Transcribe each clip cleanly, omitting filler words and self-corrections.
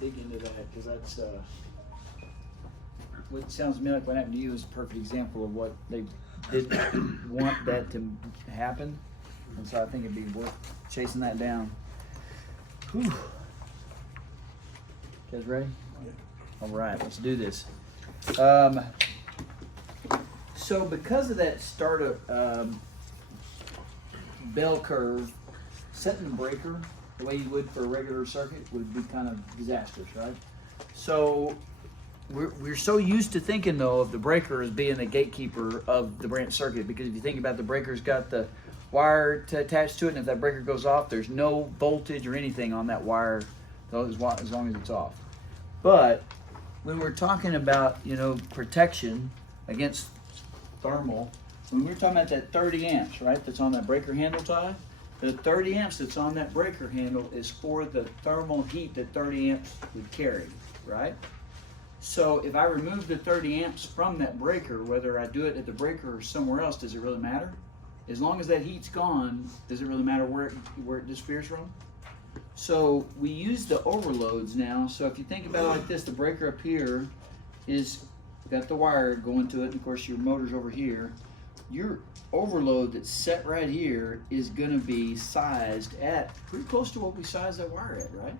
dig into that, because that's, what sounds to me like what happened to you is a perfect example of what they didn't want that to happen. And so I think it'd be worth chasing that down. Whew. You guys ready? All right, let's do this. So because of that startup bell curve, setting the breaker the way you would for a regular circuit would be kind of disastrous, right? So we're so used to thinking though of the breaker as being the gatekeeper of the branch circuit, because if you think about the breaker's got the wire attached to it, and if that breaker goes off, there's no voltage or anything on that wire as long as it's off. But when we're talking about, you know, protection against thermal, when we're talking about that 30 amps, right, that's on that breaker handle tie, the 30 amps that's on that breaker handle is for the thermal heat that 30 amps would carry, right? So if I remove the 30 amps from that breaker, whether I do it at the breaker or somewhere else, does it really matter? As long as that heat's gone, does it really matter where it disappears from? So we use the overloads now. So if you think about it like this, the breaker up here is got the wire going to it, and of course your motor's over here. Your overload that's set right here is going to be sized at pretty close to what we sized that wire at, right?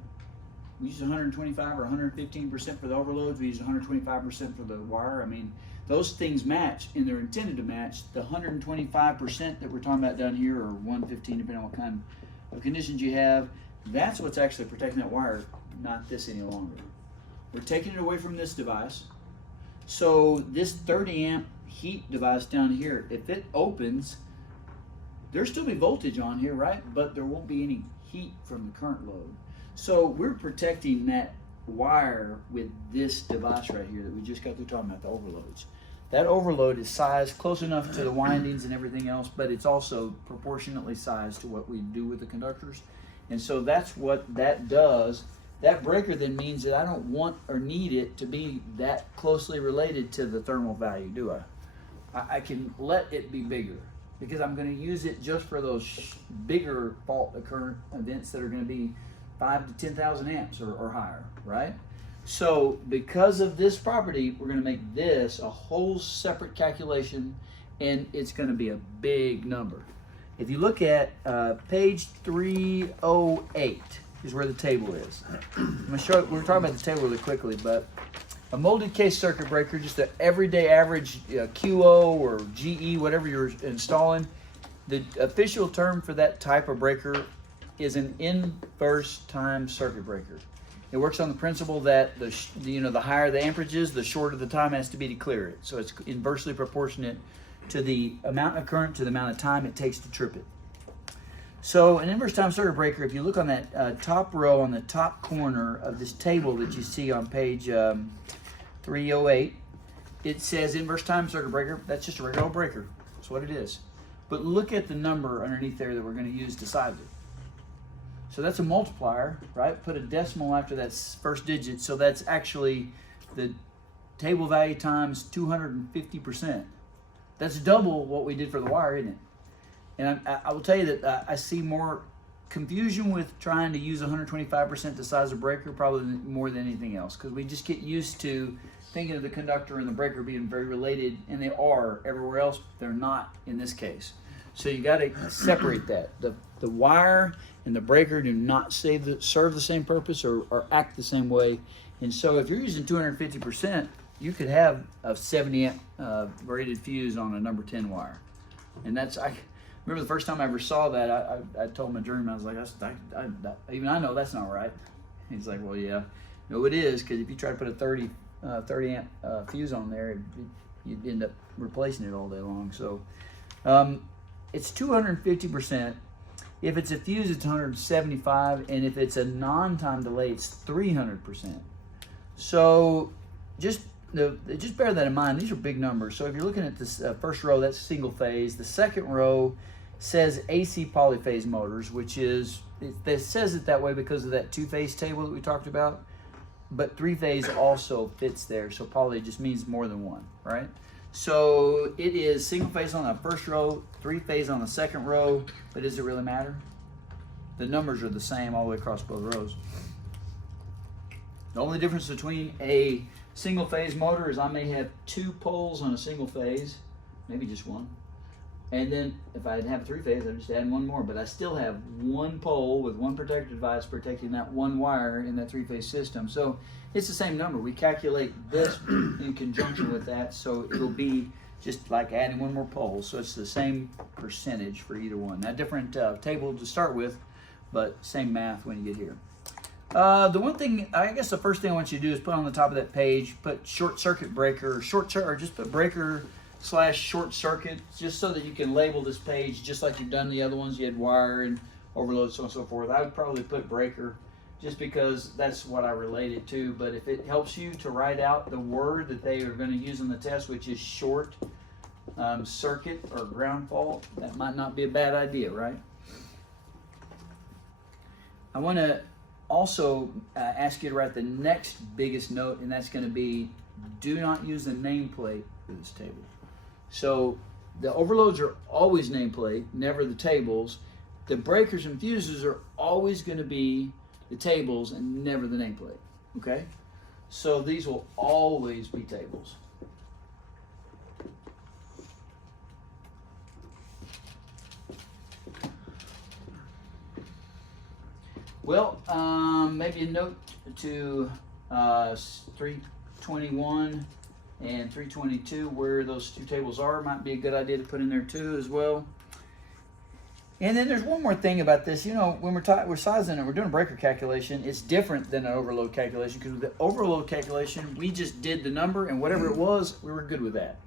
We use 125 or 115% for the overloads. We use 125% for the wire. I mean, those things match, and they're intended to match. The 125% that we're talking about down here, or 115, depending on what kind of conditions you have, that's what's actually protecting that wire, not this any longer. We're taking it away from this device. So this 30 amp heat device down here, if it opens, there'll still be voltage on here, right? But there won't be any heat from the current load. So we're protecting that wire with this device right here that we just got through talking about, the overloads. That overload is sized close enough to the windings and everything else, but it's also proportionately sized to what we do with the conductors. And so that's what that does. That breaker then means that I don't want or need it to be that closely related to the thermal value, do I? I can let it be bigger, because I'm going to use it just for those bigger fault occurrent events that are going to be 5 to 10,000 amps or higher, right? So because of this property, we're going to make this a whole separate calculation, and it's going to be a big number. If you look at page 308 is where the table is. I'm going to show. We're talking about the table really quickly, but a molded case circuit breaker, just an everyday average QO or GE, whatever you're installing, the official term for that type of breaker is an inverse time circuit breaker. It works on the principle that the higher the amperage is, the shorter the time has to be to clear it. So it's inversely proportionate to the amount of current to the amount of time it takes to trip it. So an inverse time circuit breaker, if you look on that top row on the top corner of this table that you see on page 308, it says inverse time circuit breaker. That's just a regular old breaker. That's what it is. But look at the number underneath there that we're going to use to size it. So that's a multiplier, right? Put a decimal after that first digit. So that's actually the table value times 250%. That's double what we did for the wire, isn't it? And I will tell you that I see more confusion with trying to use 125% to size a breaker probably more than anything else, because we just get used to thinking of the conductor and the breaker being very related, and they are everywhere else. They're not in this case. So you got to separate that. The wire and the breaker do not serve the same purpose or act the same way. And so if you're using 250%, you could have a 70 amp rated fuse on a number 10 wire. And that's, I remember the first time I ever saw that, I told my journeyman, I was like, even I know that's not right. He's like, well, yeah. No, it is, because if you try to put a 30 amp fuse on there, you'd end up replacing it all day long. So it's 250%. If it's a fuse, it's 175, and if it's a non-time delay, it's 300%. So just bear that in mind. These are big numbers. So if you're looking at this first row, that's single phase. The second row says AC polyphase motors, which is, it says it that way because of that two-phase table that we talked about, but three-phase also fits there. So poly just means more than one, right? So it is single phase on the first row, three-phase on the second row, but does it really matter? The numbers are the same all the way across both rows. The only difference between a single phase motor is I may have 2 poles on a single phase, maybe just one. And then if I have a 3-phase, I'm just adding 1 more, but I still have 1 pole with 1 protective device protecting that 1 wire in that 3-phase system. So it's the same number. We calculate this in conjunction with that, so it'll be just like adding 1 more pole. So it's the same percentage for either one. Now, different table to start with, but same math when you get here. The one thing, I guess the first thing I want you to do is put on the top of that page, put short circuit breaker, or just put breaker / short circuit, just so that you can label this page just like you've done the other ones. You had wire and overload, so on and so forth. I would probably put breaker just because that's what I relate it to, but if it helps you to write out the word that they are going to use on the test, which is short circuit or ground fault, that might not be a bad idea, right? I want to also ask you to write the next biggest note, and that's going to be do not use the nameplate for this table. So the overloads are always nameplate, never the tables. The breakers and fuses are always going to be the tables and never the nameplate, okay? So these will always be tables. Well, maybe a note to 321 and 322 where those 2 tables are might be a good idea to put in there too as well. And then there's one more thing about this. You know, when we're sizing and we're doing a breaker calculation, it's different than an overload calculation, because with the overload calculation, we just did the number and whatever it was, we were good with that.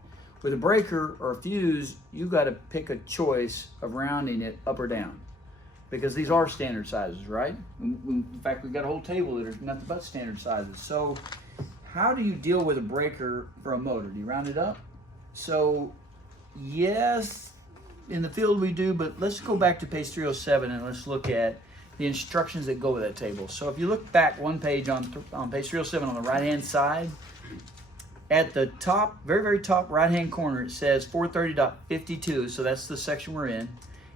With a breaker or a fuse, you got to pick a choice of rounding it up or down, because these are standard sizes, right? In fact, we've got a whole table that are nothing but standard sizes. So how do you deal with a breaker for a motor? Do you round it up? So yes, in the field we do, but let's go back to page 307 and let's look at the instructions that go with that table. So if you look back one page on page 307 on the right-hand side, at the top, very, very top right-hand corner, it says 430.52, so that's the section we're in.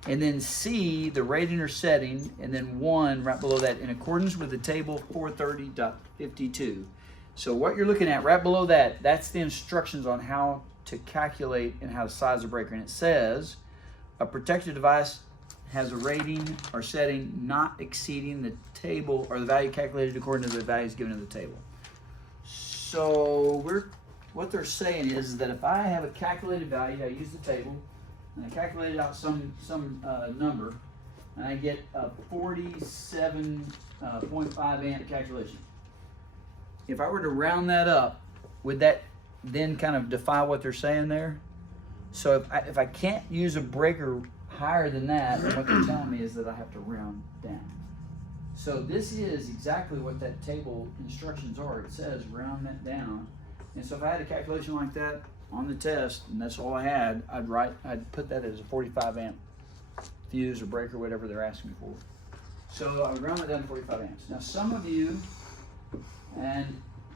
And then C, the rating or setting, and then 1 right below that, in accordance with the table 430.52. So what you're looking at right below that, that's the instructions on how to calculate and how to size a breaker. And it says, a protective device has a rating or setting not exceeding the table or the value calculated according to the values given in the table. So what they're saying is that if I have a calculated value, I use the table, and I calculated out some number, and I get a 47.5 amp calculation. If I were to round that up, would that then kind of defy what they're saying there? So if I can't use a breaker higher than that, then what they're telling me is that I have to round down. So this is exactly what that table instructions are. It says round that down. And so if I had a calculation like that on the test, and that's all I had, I'd put that as a 45 amp fuse or breaker, whatever they're asking me for. So I would round it down to 45 amps. Now some of you, and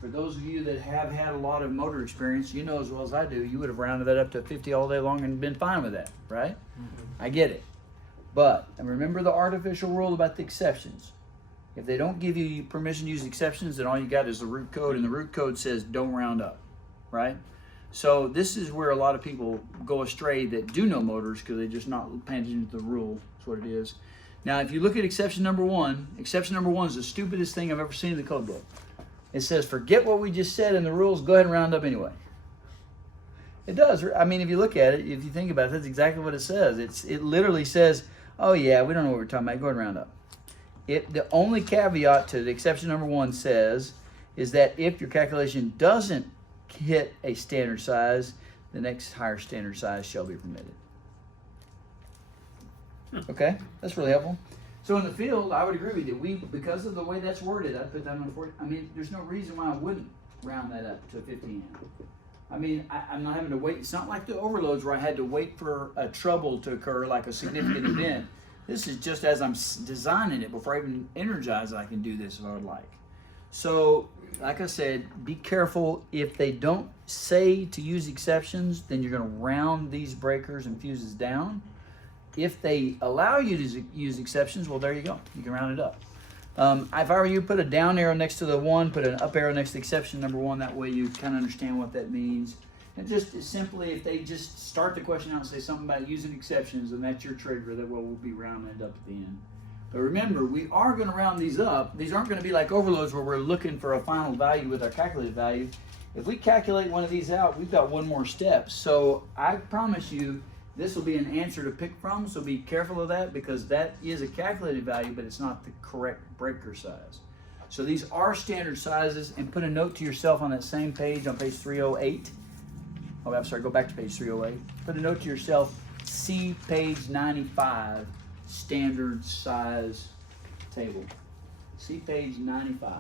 for those of you that have had a lot of motor experience, you know as well as I do, you would have rounded that up to 50 all day long and been fine with that, right? Mm-hmm. I get it. But, and remember the artificial rule about the exceptions. If they don't give you permission to use exceptions, then all you got is the root code, and the root code says don't round up, right? So this is where a lot of people go astray that do know motors, because they're just not paying attention to the rule. That's what it is. Now, if you look at exception number 1 is the stupidest thing I've ever seen in the code book. It says, forget what we just said in the rules, go ahead and round up anyway. It does. I mean, if you look at it, if you think about it, that's exactly what it says. It literally says, oh yeah, we don't know what we're talking about, go ahead and round up. The only caveat to the exception number 1 says is that if your calculation doesn't hit a standard size, the next higher standard size shall be permitted. Okay, that's really helpful. So in the field, I would agree with you. Because of the way that's worded, I'd put that on 40. I mean, there's no reason why I wouldn't round that up to a 50 amp. I mean, I'm not having to wait. It's not like the overloads where I had to wait for a trouble to occur, like a significant event. This is just as I'm designing it, before I even energize it, I can do this if I would like. So, like I said, be careful. If they don't say to use exceptions, then you're going to round these breakers and fuses down. If they allow you to use exceptions, well, there you go. You can round it up. If I were you, put a down arrow next to the 1, put an up arrow next to exception number 1. That way you kind of understand what that means. And just simply, if they just start the question out and say something about using exceptions, and that's your trigger, that will be rounded up at the end. But remember, we are going to round these up. These aren't going to be like overloads where we're looking for a final value with our calculated value. If we calculate one of these out, we've got one more step. So I promise you, this will be an answer to pick from, so be careful of that, because that is a calculated value, but it's not the correct breaker size. So these are standard sizes, and put a note to yourself on that same page, on page 308. Oh, I'm sorry, go back to page 308. Put a note to yourself, see page 95, standard size table. See page 95.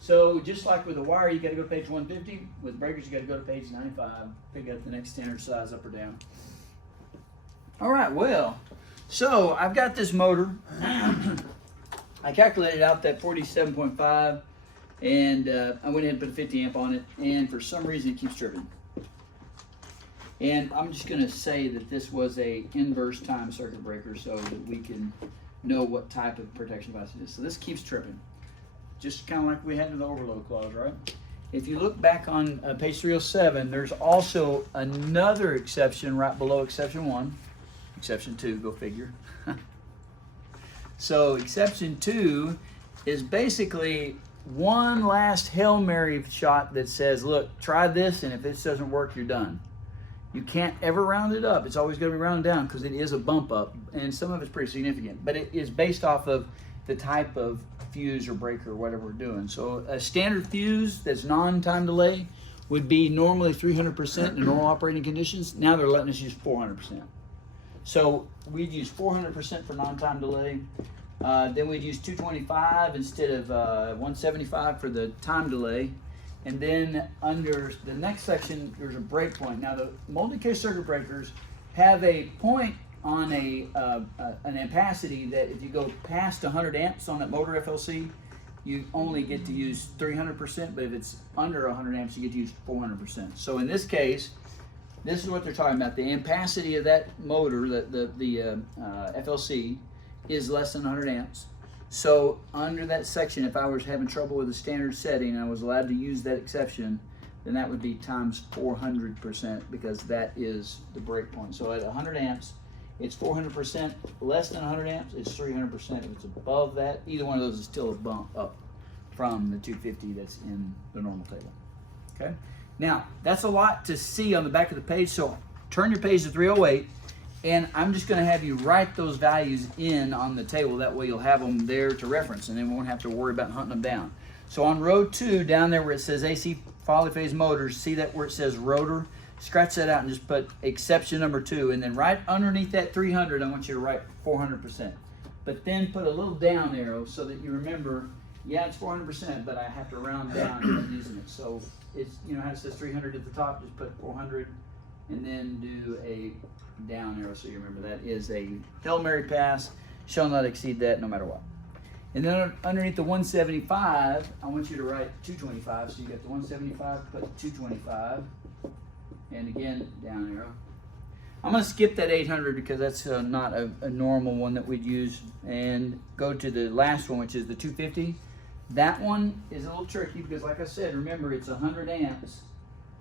So just like with a wire, you got to go to page 150. With breakers, you got to go to page 95. Pick up the next standard size up or down. All right, well, so I've got this motor. I calculated out that 47.5, and I went ahead and put a 50 amp on it, and for some reason it keeps tripping. And I'm just going to say that this was a inverse time circuit breaker so that we can know what type of protection device it is. So this keeps tripping, just kind of like we had in the overload clause, right? If you look back on page 307, there's also another exception right below exception 1. Exception 2, go figure. So exception 2 is basically one last Hail Mary shot that says, look, try this, and if this doesn't work, you're done. You can't ever round it up. It's always going to be rounded down because it is a bump up, and some of it's pretty significant. But it is based off of the type of fuse or breaker or whatever we're doing. So a standard fuse that's non-time delay would be normally 300% in normal operating conditions. Now they're letting us use 400%. So we'd use 400% for non-time delay. Then we'd use 225 instead of 175 for the time delay. And then under the next section, there's a break point. Now the multi-case circuit breakers have a point on an ampacity that if you go past 100 amps on that motor FLC, you only get to use 300%, but if it's under 100 amps, you get to use 400%. So in this case, this is what they're talking about. The ampacity of that motor, the FLC, is less than 100 amps. So under that section, if I was having trouble with the standard setting and I was allowed to use that exception, then that would be times 400%, because that is the break point. So at 100 amps, it's 400%. Less than 100 amps, it's 300%. If it's above that, either one of those is still a bump up from the 250 that's in the normal table. Okay? Now, that's a lot to see on the back of the page, so turn your page to 308, and I'm just going to have you write those values in on the table. That way you'll have them there to reference, and then we won't have to worry about hunting them down. So on row 2, down there where it says AC polyphase motors, see that where it says rotor? Scratch that out and just put exception number 2, and then right underneath that 300, I want you to write 400%. But then put a little down arrow so that you remember, yeah, it's 400%, but I have to round down when I'm using it. So it's, you know how it says 300 at the top, just put 400, and then do a down arrow so you remember that is a Hail Mary pass, shall not exceed that no matter what. And then underneath the 175, I want you to write 225. So you got the 175, put 225, and again, down arrow. I'm going to skip that 800 because that's not a normal one that we'd use, and go to the last one, which is the 250. That one is a little tricky because, like I said, remember it's 100 amps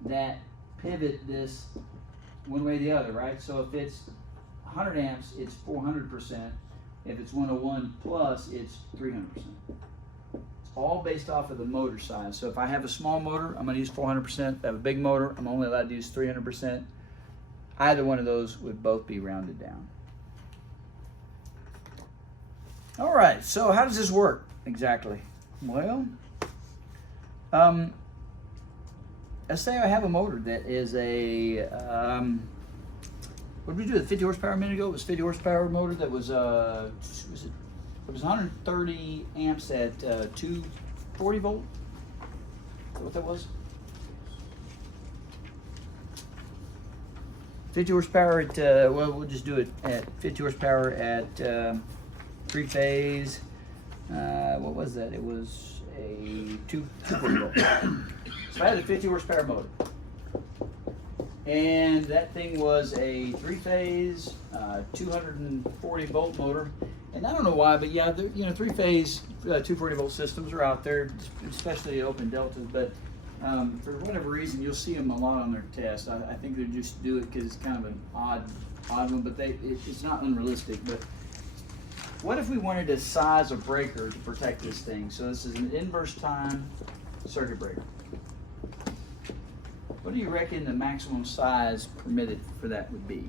that pivot this one way or the other, right? So if it's 100 amps, it's 400%. If it's 101 plus, it's 300%. It's all based off of the motor size. So if I have a small motor, I'm going to use 400%. If I have a big motor, I'm only allowed to use 300%. Either one of those would both be rounded down. All right, so how does this work exactly? Well, let's say I have a motor that is a, what did we do, the 50 horsepower a minute ago? It was 50 horsepower motor that was, it was 130 amps at 240 volt. Is that what that was? 50 horsepower at, well, we'll just do it at 50 horsepower at 3 phase. What was that? It was a 240 volt. So I had a 50 horsepower motor. And that thing was a 3 phase, 240 volt motor. And I don't know why, but yeah, three-phase 240-volt systems are out there, especially open deltas. But for whatever reason, you'll see them a lot on their test. I think they just do it because it's kind of an odd one, but it's not unrealistic. But what if we wanted to size a breaker to protect this thing? So this is an inverse time circuit breaker. What do you reckon the maximum size permitted for that would be?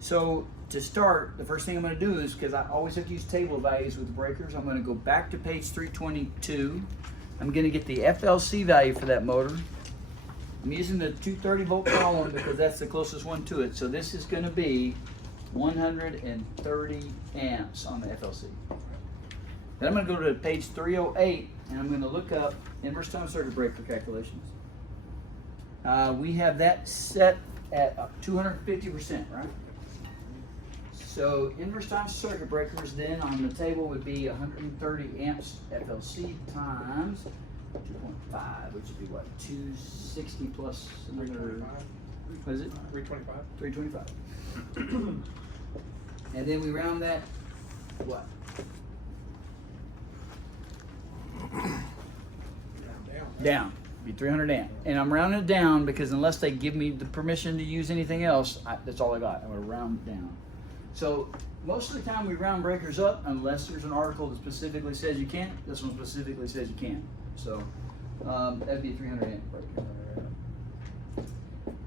So to start, the first thing I'm going to do is, because I always have to use table values with the breakers, I'm going to go back to page 322. I'm going to get the FLC value for that motor. I'm using the 230 volt column because that's the closest one to it. So this is going to be 130 amps on the FLC. Then I'm going to go to page 308 and I'm going to look up inverse time circuit breaker calculations. We have that set at 250%, right? So inverse time circuit breakers then on the table would be 130 amps FLC times 2.5, which would be what, 260 plus another, what is it? 325. 325. And then we round that, what? Down. Be 300 amp. And I'm rounding it down because unless they give me the permission to use anything else, that's all I got. I'm going to round it down. So most of the time we round breakers up unless there's an article that specifically says you can't. This one specifically says you can't. So that'd be a 300 amp breaker.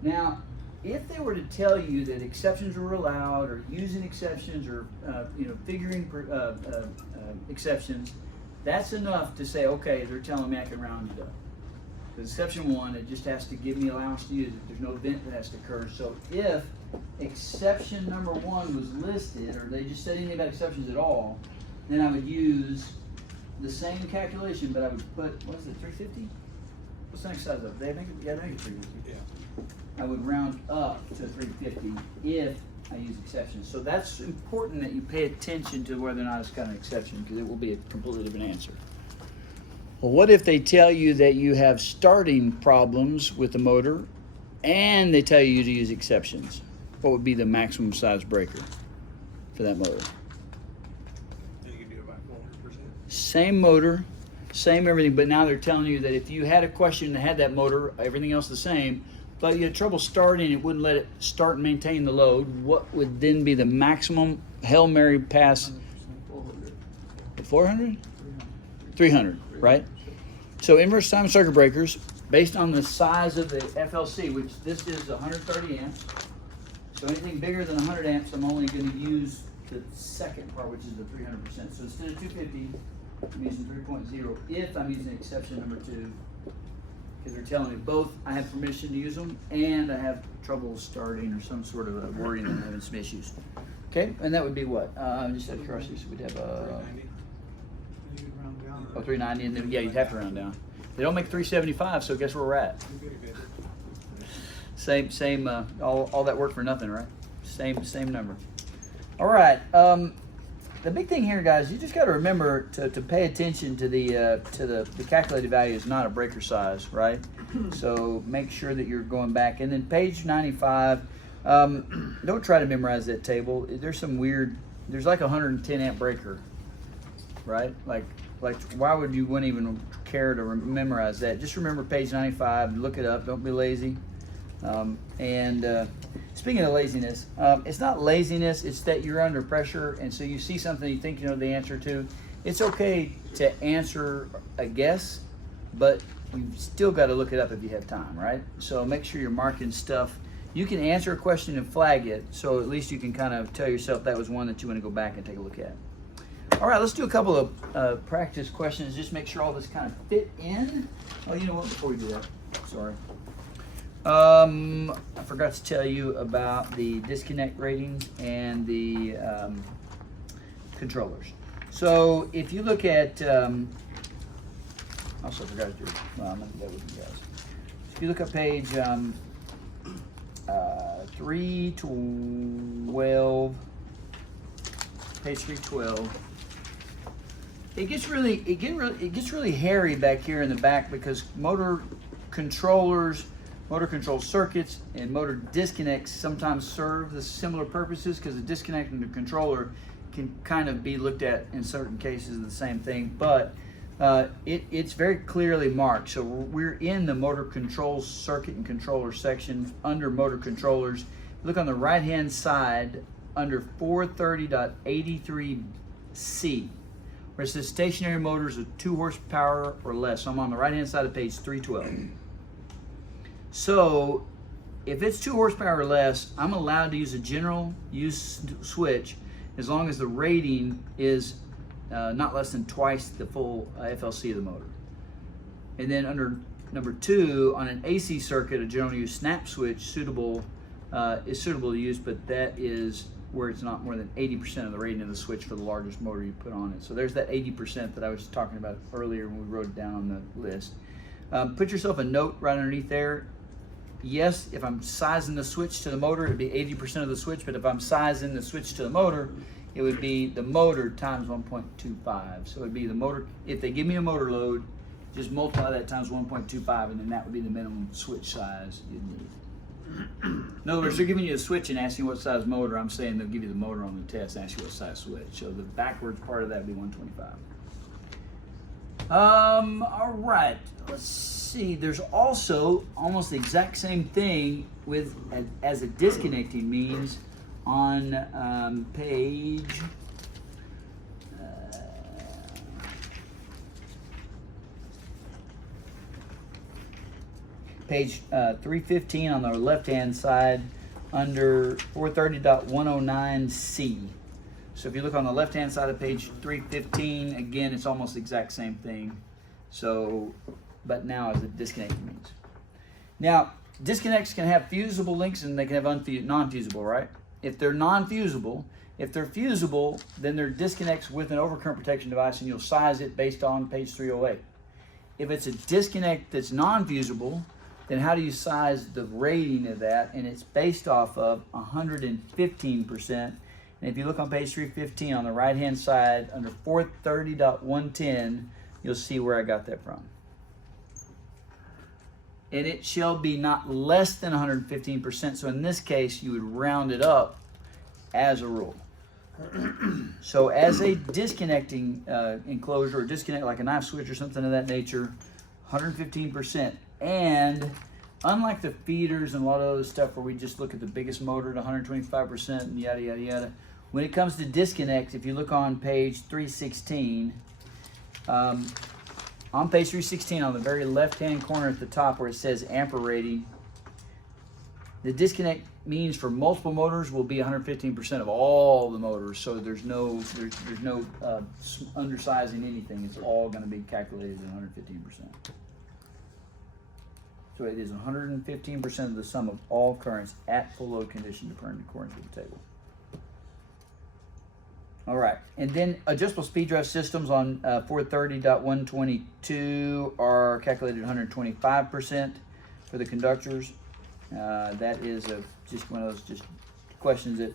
Now, if they were to tell you that exceptions were allowed, or using exceptions, or figuring exceptions, that's enough to say, okay, they're telling me I can round it up. Because exception 1, it just has to give me allowance to use it. There's no event that has to occur. So if exception number 1 was listed, or they just said anything about exceptions at all, then I would use the same calculation, but I would put, what is it, 350? What's the next size up? They make it, yeah, they make it 350. Yeah. I would round up to 350 if I use exceptions. So that's important that you pay attention to whether or not it's got an exception, because it will be a completely different answer. Well, what if they tell you that you have starting problems with the motor and they tell you to use exceptions? What would be the maximum size breaker for that motor? You can do about 400%. Same motor, same everything, but now they're telling you that if you had a question that had that motor, everything else the same, but you had trouble starting, it wouldn't let it start and maintain the load, what would then be the maximum Hail Mary pass? 400? 300, right? So inverse time circuit breakers, based on the size of the FLC, which this is 130 amps. So anything bigger than 100 amps, I'm only going to use the second part, which is the 300%. So instead of 250, I'm using 3.0 if I'm using exception number 2. Because they're telling me both I have permission to use them and I have trouble starting or some sort of a worrying that I'm having some issues. Okay, and that would be what? Just out of curiosity, so we'd have 390. 390, and then yeah, you'd have to round down. They don't make 375, so guess where we're at? Same, all that work for nothing, right? Same number. All right. The big thing here, guys, you just got to remember to pay attention to the calculated value is not a breaker size, right? So make sure that you're going back. And then page 95, don't try to memorize that table. There's like a 110 amp breaker, right? Like why would you wouldn't even care to memorize that? Just remember page 95, look it up, don't be lazy. Speaking of laziness, it's not laziness, it's that you're under pressure, and so you see something you think you know the answer to. It's okay to answer a guess, but you've still got to look it up if you have time, right? So make sure you're marking stuff. You can answer a question and flag it, so at least you can kind of tell yourself that was one that you want to go back and take a look at. All right, let's do a couple of practice questions. Just make sure all this kind of fit in. Oh, you know what? Before we do that, sorry. I forgot to tell you about the disconnect ratings and the controllers. So if you look at, also forgot to do, well, I'm going to do that with you guys. If you look at page 312, page 312, it gets really hairy back here in the back because motor controllers Motor control circuits and motor disconnects sometimes serve the similar purposes because the disconnect and the controller can kind of be looked at in certain cases the same thing, but it's very clearly marked. So we're in the motor control circuit and controller section under motor controllers. Look on the right hand side under 430.83C, where it says stationary motors of 2 horsepower or less. So I'm on the right hand side of page 312. So if it's 2 horsepower or less, I'm allowed to use a general use switch as long as the rating is not less than twice the full FLC of the motor. And then under number 2, on an AC circuit, a general use snap switch is suitable to use, but that is where it's not more than 80% of the rating of the switch for the largest motor you put on it. So there's that 80% that I was talking about earlier when we wrote it down on the list. Put yourself a note right underneath there. Yes, if I'm sizing the switch to the motor, it'd be 80% of the switch, but if I'm sizing the switch to the motor, it would be the motor times 1.25. So it'd be the motor, if they give me a motor load, just multiply that times 1.25, and then that would be the minimum switch size you'd need. In other words, they're giving you a switch and asking what size motor. I'm saying they'll give you the motor on the test and ask you what size switch. So the backwards part of that would be 125. All right, let's see. There's also almost the exact same thing with as a disconnecting means on page page 315 on the left-hand side under 430.109C. So if you look on the left-hand side of page 315, again, it's almost the exact same thing. So, but now as a disconnecting means. Now, disconnects can have fusible links and they can have non-fusible, right? If they're non-fusible, if they're fusible, then they're disconnects with an overcurrent protection device, and you'll size it based on page 308. If it's a disconnect that's non-fusible, then how do you size the rating of that? And it's based off of 115%. And if you look on page 315 on the right-hand side under 430.110, you'll see where I got that from. And it shall be not less than 115%. So in this case, you would round it up as a rule. So as a disconnecting enclosure or disconnect like a knife switch or something of that nature, 115%. And unlike the feeders and a lot of other stuff where we just look at the biggest motor at 125% and yada, yada, yada, when it comes to disconnect, if you look on page 316, on page 316 on the very left-hand corner at the top where it says ampere rating, the disconnect means for multiple motors will be 115% of all the motors. So there's no undersizing anything. It's all going to be calculated at 115%. So it is 115% of the sum of all currents at full load condition determined in accordance with the table. All right, and then adjustable speed drive systems on 430.122 are calculated 125% for the conductors. That is just one of those just questions that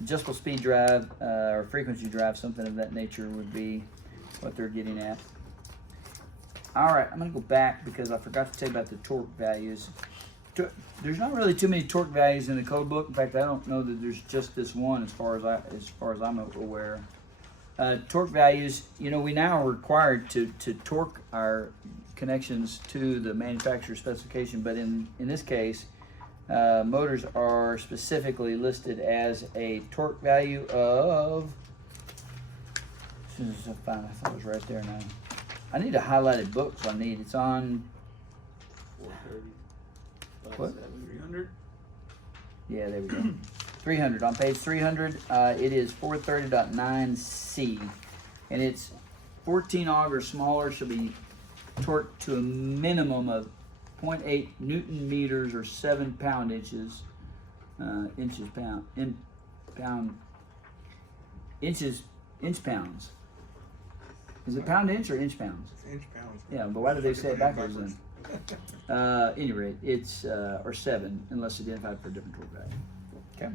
adjustable speed drive or frequency drive, something of that nature would be what they're getting at. All right, I'm going to go back because I forgot to tell you about the torque values. There's not really too many torque values in the code book. In fact, I don't know that there's just this one as far as I'm aware. Torque values, you know, we now are required to torque our connections to the manufacturer specification, but in this case, motors are specifically listed as a torque value of, as soon as I find it, I thought it was right there now. I need a highlighted book, so it's on 430. What? 300. Yeah, there we go. 300 on page 300. It is 430.9C, and it's 14 auger or smaller shall be torqued to a minimum of 0.8 Newton meters or 7 pound inches. Inch pounds. Is it pound inch or inch pounds? Inch pounds. Yeah, but why did they say it backwards then? Any rate, it's or 7 unless identified for a different torque value. Okay.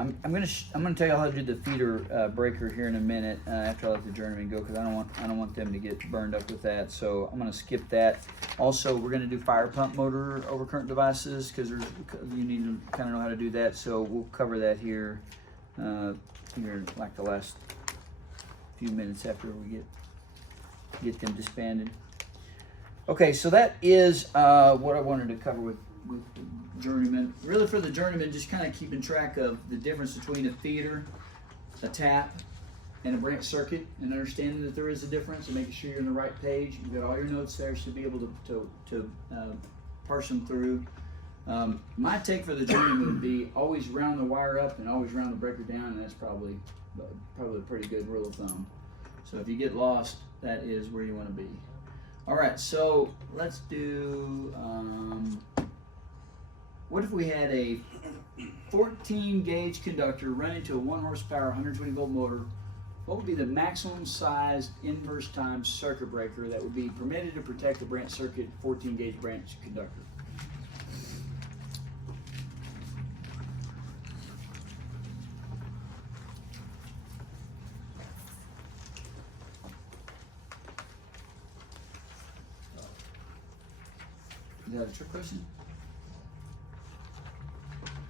I'm gonna tell you how to do the feeder breaker here in a minute after I let the journeyman go, because I don't want them to get burned up with that. So I'm gonna skip that. Also, we're gonna do fire pump motor overcurrent devices, because you need to kind of know how to do that. So we'll cover that here here like the last few minutes after we get them disbanded. Okay, so that is what I wanted to cover with the journeyman. Really, for the journeyman, just kind of keeping track of the difference between a feeder, a tap, and a branch circuit, and understanding that there is a difference, and making sure you're on the right page. You've got all your notes there, so be able to parse them through. My take for the journeyman would be always round the wire up and always round the breaker down, and that's probably a pretty good rule of thumb. So if you get lost, that is where you want to be. All right, so let's do, what if we had a 14 gauge conductor running to a 1 horsepower, 120 volt motor? What would be the maximum size inverse time circuit breaker that would be permitted to protect the branch circuit 14 gauge branch conductor? Is that a trick question? Single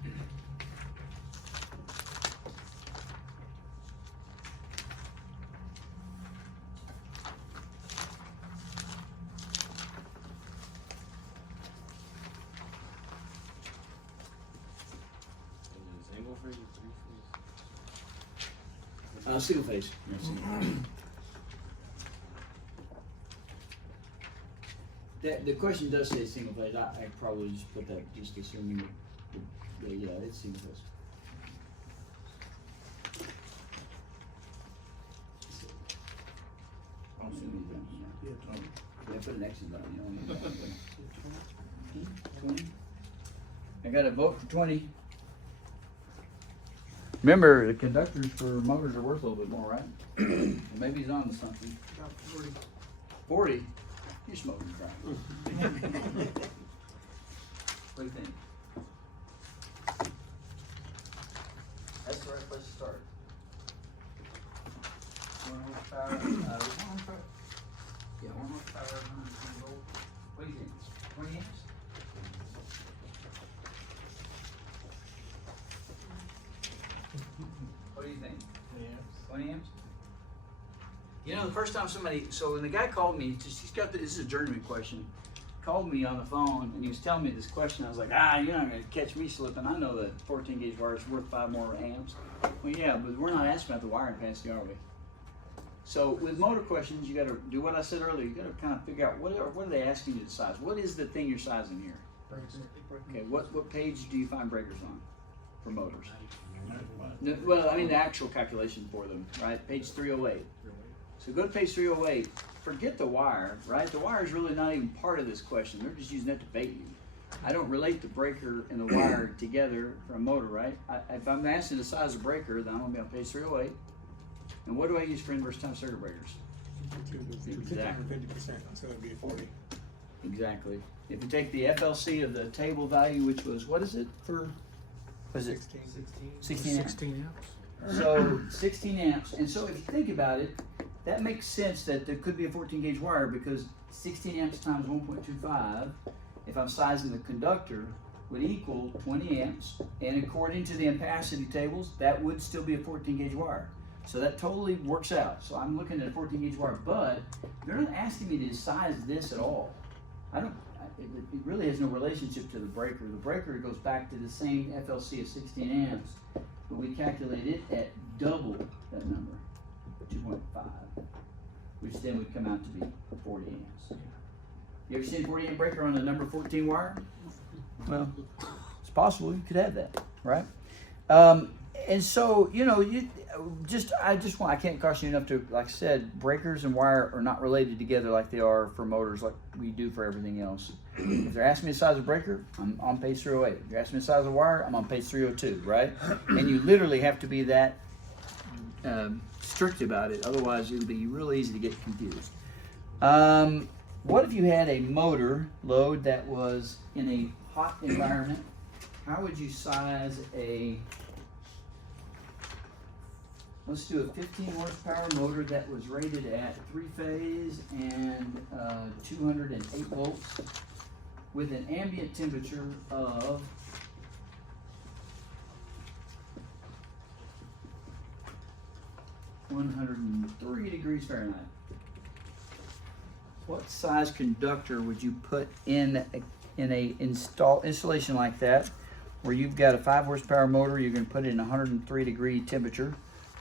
phase or 3 phase? Single phase. The question does say single phase. I probably just put that just assuming that yeah, it's single phase. I'm assuming that, yeah, put an X in that, you know. 20? I got a vote for 20. Remember, the conductors for motors are worth a little bit more, right? Maybe he's on to something. About 40. 40? You're smoking crack. What do you think? That's the right place to start. 1 horsepower, 1 horsepower? Yeah, 1 horsepower, 120 volt. What do you think? 20 amps? What do you think? 20 amps? You know, the first time so when the guy called me, he's got this is a journeyman question, called me on the phone and he was telling me this question. I was like, you're not going to catch me slipping. I know that 14 gauge wire is worth 5 more amps. Well, yeah, but we're not asking about the wiring capacity, are we? So with motor questions, you got to do what I said earlier. You got to kind of figure out what are they asking you to size? What is the thing you're sizing here? Okay, what page do you find breakers on for motors? No, well, I mean the actual calculation for them, right? Page 308. So go to page 308. Forget the wire, right? The wire is really not even part of this question. They're just using that to bait you. I don't relate the breaker and the wire together for a motor, right? If I'm asking the size of breaker, then I'm going to be on page 308. And what do I use for inverse time circuit breakers? Exactly. 50%, so it'd be 40. Exactly. If you take the FLC of the table value, which was, what is it for? Was it 16 amps? 16 amps. So 16 amps. And so if you think about it, that makes sense that there could be a 14 gauge wire, because 16 amps times 1.25, if I'm sizing the conductor, would equal 20 amps. And according to the ampacity tables, that would still be a 14 gauge wire. So that totally works out. So I'm looking at a 14 gauge wire, but they're not asking me to size this at all. It really has no relationship to the breaker. The breaker goes back to the same FLC of 16 amps, but we calculate it at double that number, 2.5, which then would come out to be 40 amps. You ever seen a 40 amp breaker on a number 14 wire? Well, it's possible you could have that, right? And so, you know, I can't caution you enough to, like I said, breakers and wire are not related together like they are for motors, like we do for everything else. If they're asking me the size of breaker, I'm on page 308. If you're asking me the size of wire, I'm on page 302, right? And you literally have to be that strict about it, otherwise it'll be real easy to get confused. What if you had a motor load that was in a hot environment? How would you size a let's do a 15 horsepower motor that was rated at 3-phase and 208 volts with an ambient temperature of 103 degrees Fahrenheit. What size conductor would you put in a installation like that, where you've got a 5 horsepower motor, you're going to put it in 103 degree temperature?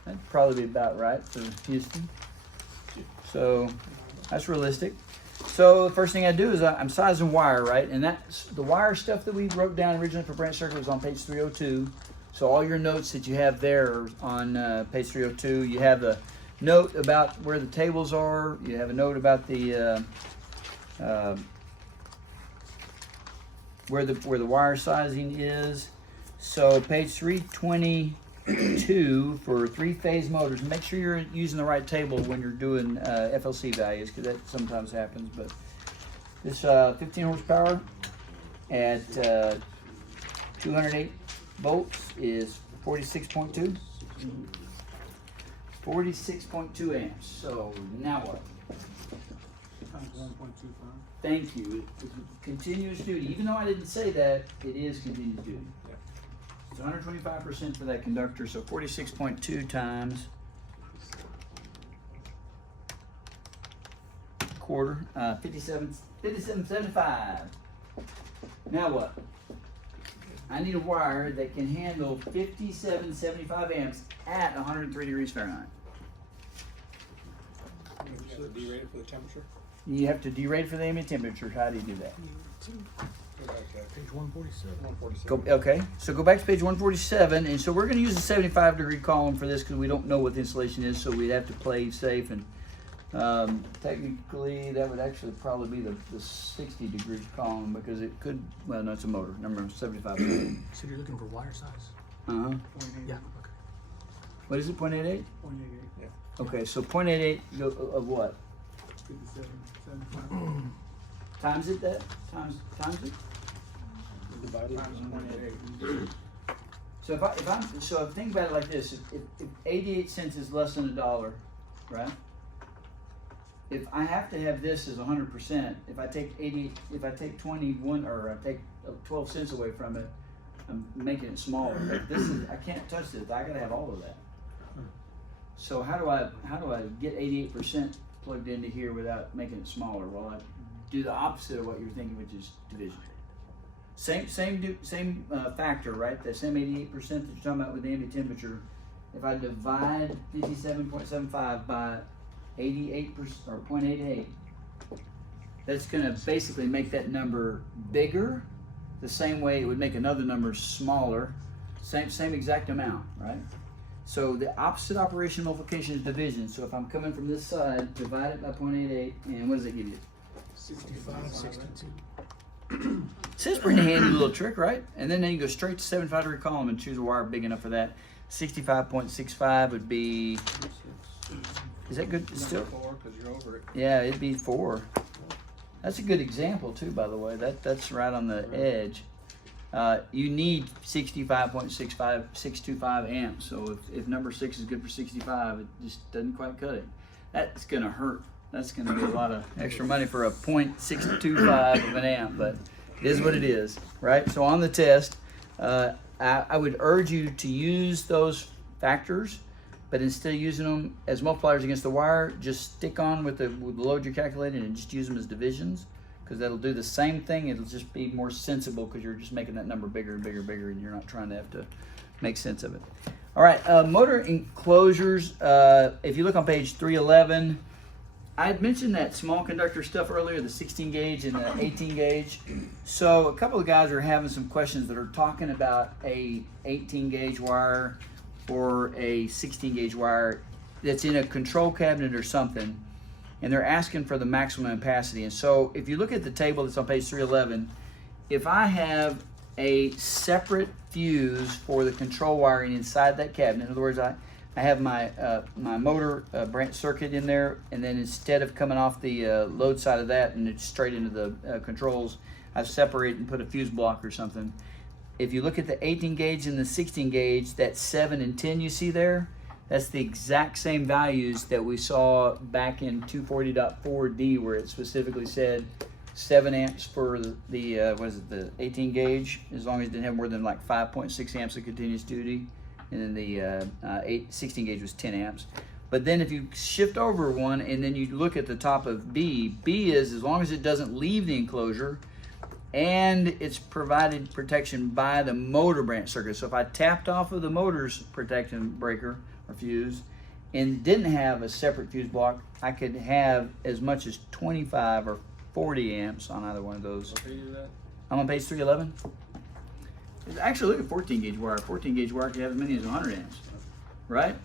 That'd probably be about right for Houston. So that's realistic. So the first thing I do is I'm sizing wire, right? And that's the wire stuff that we wrote down originally for branch circuit was on page 302. So all your notes that you have there are on page 302. You have the note about where the tables are. You have a note about the where the wire sizing is. So page 322 for 3-phase motors. Make sure you're using the right table when you're doing FLC values, because that sometimes happens. But this 15 horsepower at 208 volts is 46.2. 46.2 amps. So now what? Times 1.25. Thank you. It's continuous duty. Even though I didn't say that, it is continuous duty. Yeah. It's 125% for that conductor, so 46.2 times quarter, 57.75. Now what? I need a wire that can handle 57.75 amps at 103 degrees Fahrenheit. You have to derate it for the temperature. You have to derate for the ambient temperature. How do you do that? Go back to Page 147. 147. Okay, so go back to page 147, and so we're going to use a 75 degree column for this because we don't know what the insulation is, so we'd have to play safe. And technically, that would actually probably be the 60 degree column, because it could, well, no, it's a motor. Number 75. So you're looking for wire size? Uh-huh. Yeah, okay. What is it, 0.88? 0.88. Yeah. Okay, so 0.88 of what? 57.75. Times it that? Times it? Divided times 1.88. So if think about it like this, if 88 cents is less than $1, right? If I have to have this as 100%, if I take 21, or I take 12 cents away from it, I'm making it smaller. But this is, I can't touch this. I gotta have all of that. So how do I get 88% plugged into here without making it smaller? Well, I do the opposite of what you're thinking, which is division. Same factor, right? That same 88% that you're talking about with the ambient temperature. If I divide 57.75 by 88% or 0.88, that's going to basically make that number bigger, the same way it would make another number smaller, same exact amount, right? So the opposite operation multiplication is division. So if I'm coming from this side, divide it by 0.88, and what does it give you? 65, 62. So it's a pretty handy little trick, right? And then you go straight to 75 degree column and choose a wire big enough for that. 65.65 would be, is that good still? 4, because you're over it. Yeah, it'd be 4. That's a good example too, by the way. That's right on the edge. You need 65.625 amps. So if number 6 is good for 65, it just doesn't quite cut it. That's gonna hurt. That's gonna be a lot of extra money for a 0.625 of an amp, but it is what it is, right? So on the test, I would urge you to use those factors, but instead of using them as multipliers against the wire, just stick on with the load you're calculating and just use them as divisions, because that'll do the same thing. It'll just be more sensible because you're just making that number bigger and bigger and bigger, and you're not trying to have to make sense of it. All right, motor enclosures. If you look on page 311, I had mentioned that small conductor stuff earlier, the 16 gauge and the 18 gauge. So a couple of guys are having some questions that are talking about a 18 gauge wire or a 16 gauge wire that's in a control cabinet or something, and they're asking for the maximum ampacity. And so if you look at the table that's on page 311, if I have a separate fuse for the control wiring inside that cabinet, in other words, I have my my motor branch circuit in there, and then instead of coming off the load side of that and it's straight into the controls, I've separated and put a fuse block or something. If you look at the 18 gauge and the 16 gauge, that 7 and 10 you see there, That's the exact same values that we saw back in 240.4D, where it specifically said 7 amps for the 18 gauge, as long as it didn't have more than like 5.6 amps of continuous duty, and then the 16 gauge was 10 amps. But then if you shift over one and then you look at the top of B is as long as it doesn't leave the enclosure and it's provided protection by the motor branch circuit. So if I tapped off of the motor's protection breaker or fuse and didn't have a separate fuse block, I could have as much as 25 or 40 amps on either one of those. What page is that? I'm on page 311. Actually, look at 14 gauge wire. 14 gauge wire could have as many as 100 amps, right?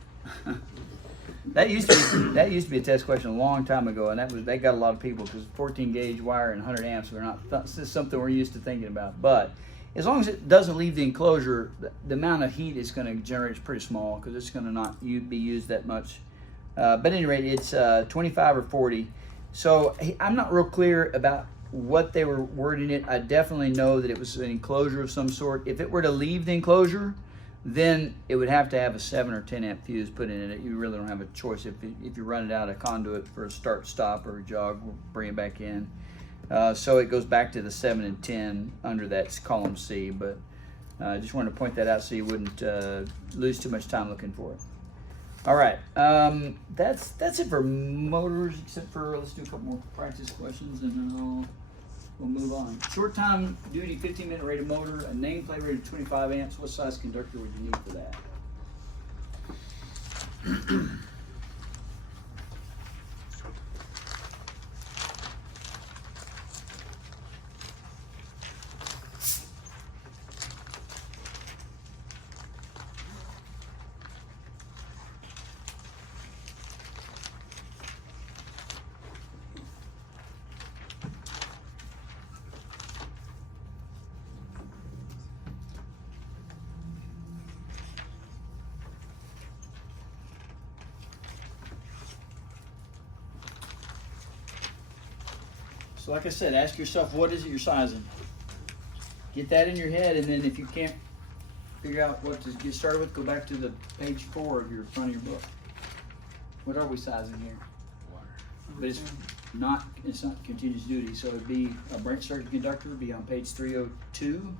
That used to be a test question a long time ago, and that got a lot of people because 14 gauge wire and 100 amps were not this is something we're used to thinking about. But as long as it doesn't leave the enclosure, the amount of heat it's going to generate is pretty small because it's going to not be used that much. But at any rate, it's 25 or 40. So I'm not real clear about what they were wording it. I definitely know that it was an enclosure of some sort. If it were to leave the enclosure, then it would have to have a 7 or 10 amp fuse put in it. You really don't have a choice. If you run it out of conduit for a start, stop, or a jog, we'll bring it back in. So it goes back to the 7 and 10 under that column C. But I just wanted to point that out so you wouldn't lose too much time looking for it. All right, that's it for motors. Except for let's do a couple more practice questions and then we'll move on. Short time duty 15-minute rated motor, a nameplate rated 25 amps. What size conductor would you need for that? So like I said, ask yourself, what is it you're sizing? Get that in your head, and then if you can't figure out what to get started with, go back to the page 4 of your front of your book. What are we sizing here? But it's not continuous duty, so it'd be a branch circuit conductor, would be on page 302.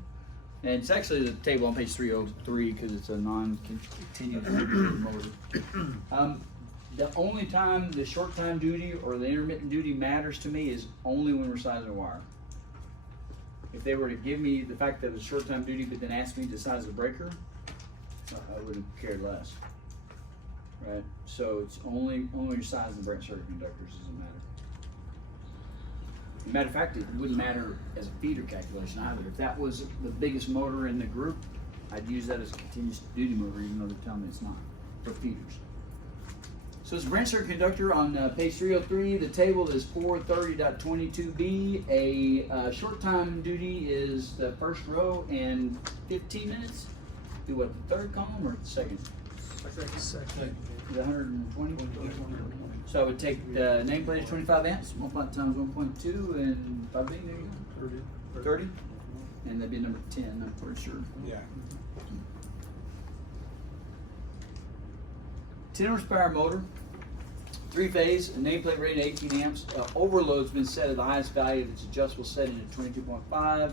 And it's actually the table on page 303 because it's a non-continuous motor. The only time the short time duty or the intermittent duty matters to me is only when we're sizing a wire. If they were to give me the fact that it was short time duty but then ask me to size the breaker, I would have cared less. Right? So it's only your size and branch circuit conductors doesn't matter. As a matter of fact, it wouldn't matter as a feeder calculation either. If that was the biggest motor in the group, I'd use that as a continuous duty motor even though they're telling me it's not for feeders. So it's a branch circuit conductor on page 303. The table is 430.22b. A short time duty is the first row and 15 minutes. Do what, the third column or the second? Second. The 120? So I would take the nameplate is 25 amps, multiply it times 1.2 and 5 there you go. 30? And that'd be number 10, I'm pretty sure. Yeah. 10 horsepower motor, 3-phase, a nameplate rated 18 amps. Overload's been set at the highest value that's adjustable setting at 22.5.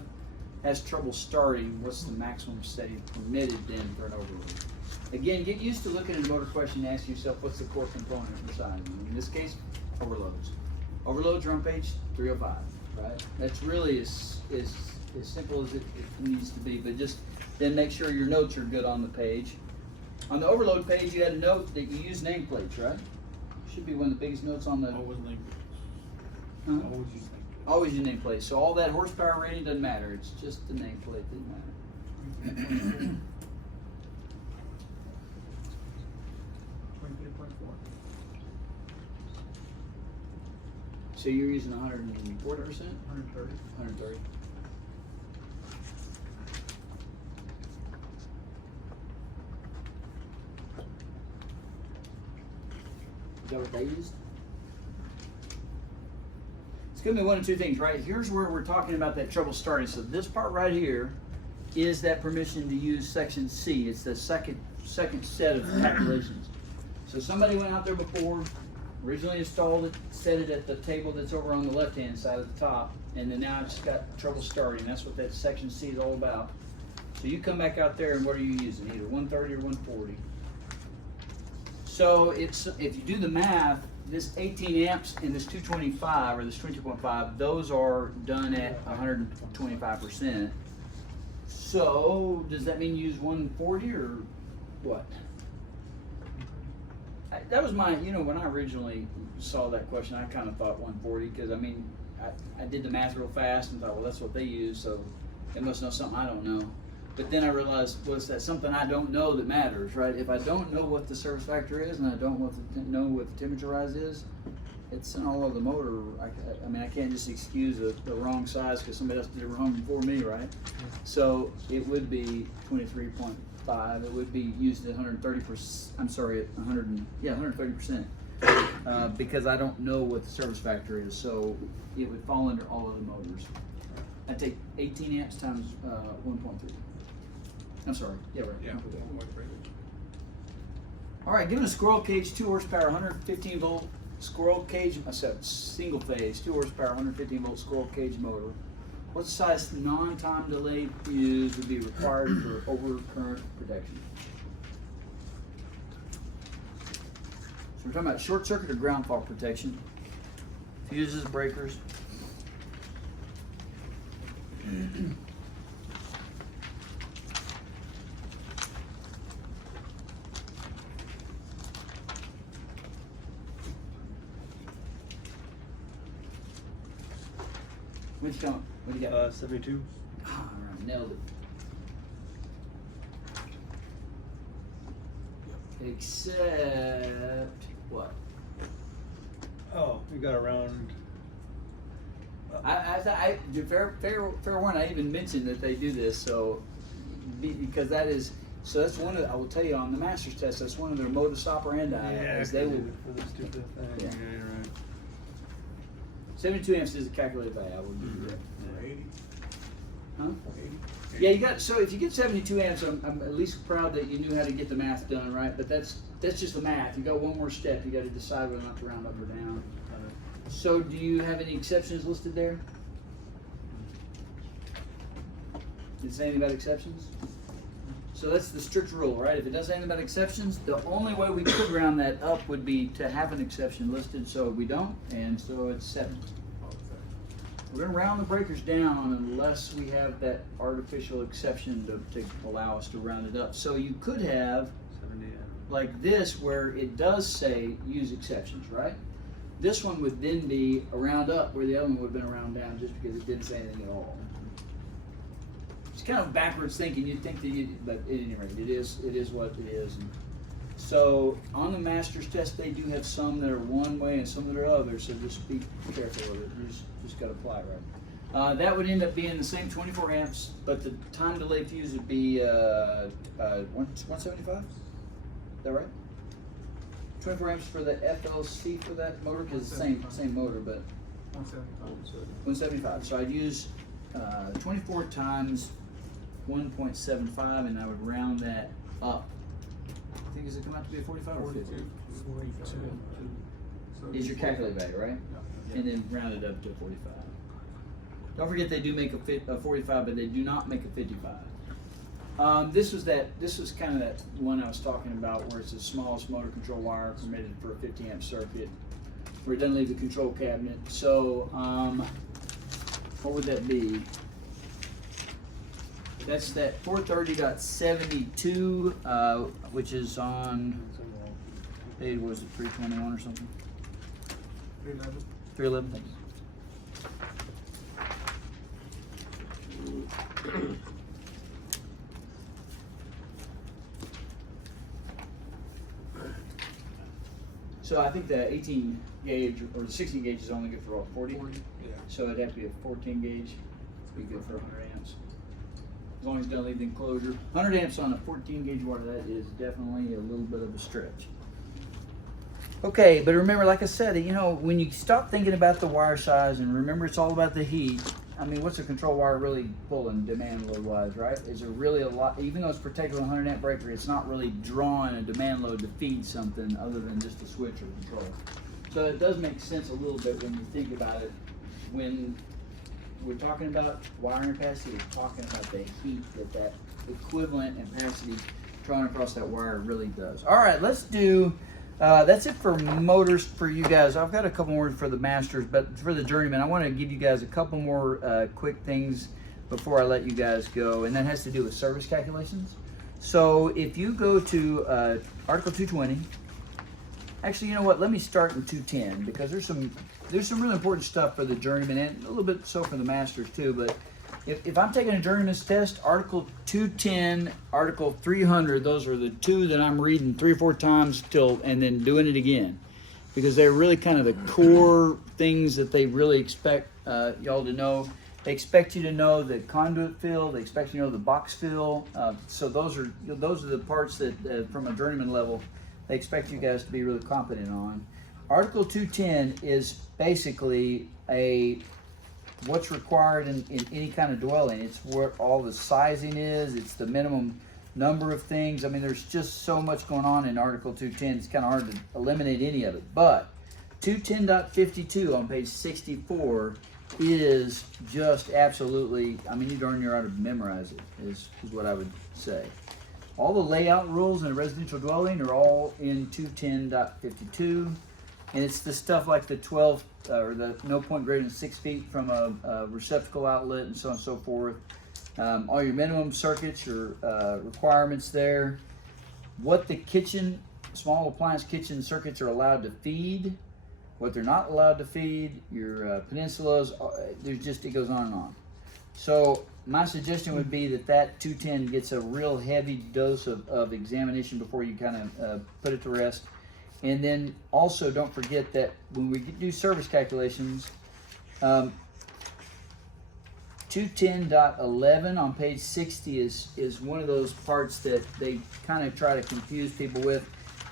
Has trouble starting. What's the maximum setting permitted then for an overload? Again, get used to looking at a motor question and ask yourself what's the core component for sizing. In this case, overloads. Overloads are on page 305, right? That's really as simple as it needs to be, but just then make sure your notes are good on the page. On the overload page, you had a note that you use nameplates, right? Should be one of the biggest notes on the. Always nameplates. Huh? Always use nameplates. Always use nameplates. So all that horsepower rating doesn't matter. It's just the nameplate that matters. 23.4. So you're using 140%? 130. 130. Is that what they used? It's going to be one of two things, right? Here's where we're talking about that trouble starting. So this part right here is that permission to use section C. It's the second set of calculations. So somebody went out there before, originally installed it, set it at the table that's over on the left-hand side at the top, and then now it's got trouble starting. That's what that section C is all about. So you come back out there and what are you using? Either 130 or 140. So it's, if you do the math, this 18 amps and this 225 or this 22.5, those are done at 125%. So does that mean use 140 or what? That was my, you know, when I originally saw that question, I kind of thought 140 because I mean, I did the math real fast and thought, well, that's what they use, so they must know something I don't know. But then I realized, well, it's that something I don't know that matters, right? If I don't know what the service factor is and I don't know what the temperature rise is, it's in all of the motor. I mean, I can't just excuse the wrong size because somebody else did it wrong before me, right? So it would be 23.5. It would be used at 130%. I'm sorry, at 130%. Because I don't know what the service factor is, so it would fall under all of the motors. I take 18 amps times 1.3. I'm sorry. Yeah, right. Yeah. All right, given a squirrel cage, 2 horsepower, 115 volt squirrel cage, I said single phase, 2 horsepower, 115 volt squirrel cage motor. What size non-time delay fuse would be required for overcurrent protection? So we're talking about short circuit or ground fault protection. Fuses, breakers. What you got? What do you got? 72. Ah, nailed it. Except what? Oh, we got around. Fair one. I even mentioned that they do this, so because that is so that's one of I will tell you on the master's test. That's one of their modus operandi. Is they will. For this stupid thing. Yeah. Yeah, you're right. 72 amps is a calculated value. I will give you that. 80. Huh? 80. Yeah, you got. So if you get 72 amps, I'm at least proud that you knew how to get the math done, right? But that's just the math. You got one more step. You got to decide whether or not to round up or down. So do you have any exceptions listed there? Did it say anything about exceptions? So that's the strict rule, right? If it doesn't say anything about exceptions, the only way we could round that up would be to have an exception listed, so we don't, and so it's 7. We're gonna round the breakers down unless we have that artificial exception to allow us to round it up. So you could have 70. like this where it does say use exceptions, right? This one would then be a round up where the other one would have been a round down just because it didn't say anything at all. It's kind of backwards thinking. You'd think that, but at any rate, it is what it is. And so on the master's test, they do have some that are one way and some that are other. So just be careful with it. You just got to apply it right. That would end up being the same 24 amps, but the time delay fuse would be 175. Is that right? 24 amps for the FLC for that motor because it's the same motor, but 175. So I'd use 24 times 1.75, and I would round that up. I think, does it come out to be a 45 or 50? 42. Is your calculator value, right? Yeah. And then round it up to 45. Don't forget they do make a 45, but they do not make a 55. This was kind of that one I was talking about where it's the smallest motor control wire permitted for a 50 amp circuit, where it doesn't leave the control cabinet. So what would that be? That's that 430.72, which is on, hey, was it 321 or something? 311. 311, thanks. So I think the 18 gauge or the 16 gauge is only good for 40. 40. Yeah. So it'd have to be a 14 gauge. Be good for 100 amps. As long as it doesn't leave the enclosure. 100 amps on a 14 gauge water, that is definitely a little bit of a stretch. Okay, but remember, like I said, you know, when you stop thinking about the wire size and remember it's all about the heat, I mean, what's a control wire really pulling demand load wise, right? Is there really a lot, even though it's protected with a 100 amp breaker, it's not really drawing a demand load to feed something other than just a switch or control. So it does make sense a little bit when you think about it. When we're talking about wiring capacity, we're talking about the heat that equivalent ampacity drawn across that wire really does. All right, let's do, that's it for motors for you guys. I've got a couple more for the masters, but for the journeyman, I want to give you guys a couple more quick things before I let you guys go, and that has to do with service calculations. So if you go to Article 220, actually, you know what? Let me start in 210 because there's some really important stuff for the journeyman and a little bit so for the masters too. But if I'm taking a journeyman's test, Article 210, Article 300, those are the two that I'm reading 3 or 4 times and then doing it again, because they're really kind of the core things that they really expect y'all to know. They expect you to know the conduit fill. They expect you to know the box fill. So those are the parts that from a journeyman level they expect you guys to be really competent on. Article 210 is basically what's required in any kind of dwelling. It's what all the sizing is. It's the minimum number of things. I mean, there's just so much going on in Article 210. It's kind of hard to eliminate any of it. But 210.52 on page 64 is just absolutely, I mean, you darn near ought to memorize it, is what I would say. All the layout rules in a residential dwelling are all in 210.52, and it's the stuff like the 12 or the no point greater than 6 feet from a receptacle outlet and so on and so forth. All your minimum circuits, your requirements there. What the kitchen, small appliance kitchen circuits are allowed to feed, what they're not allowed to feed, your peninsulas, it goes on and on. So my suggestion would be that 210 gets a real heavy dose of examination before you kind of put it to rest. And then also don't forget that when we do service calculations, 210.11 on page 60 is one of those parts that they kind of try to confuse people with.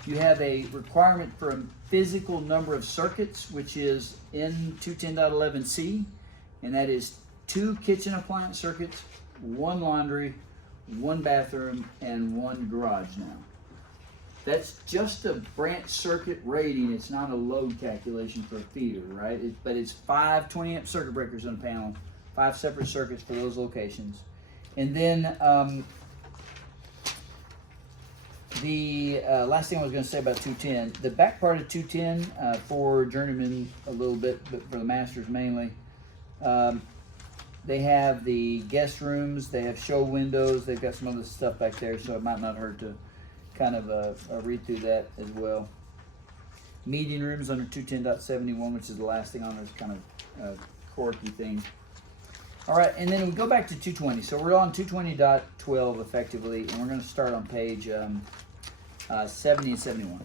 You have a requirement for a physical number of circuits, which is in 210.11c, and that is 2 kitchen appliance circuits, 1 laundry, 1 bathroom, and 1 garage now. That's just a branch circuit rating. It's not a load calculation for a feeder, right? But it's 5 20 amp circuit breakers on a panel, 5 separate circuits for those locations. And then the last thing I was going to say about 210, the back part of 210 for journeymen a little bit, but for the masters mainly, they have the guest rooms, they have show windows, they've got some other stuff back there, so it might not hurt to kind of read through that as well. Meeting rooms under 210.71, which is the last thing on this kind of quirky thing. All right, and then we go back to 220. So we're on 220.12 effectively, and we're going to start on page 70 and 71.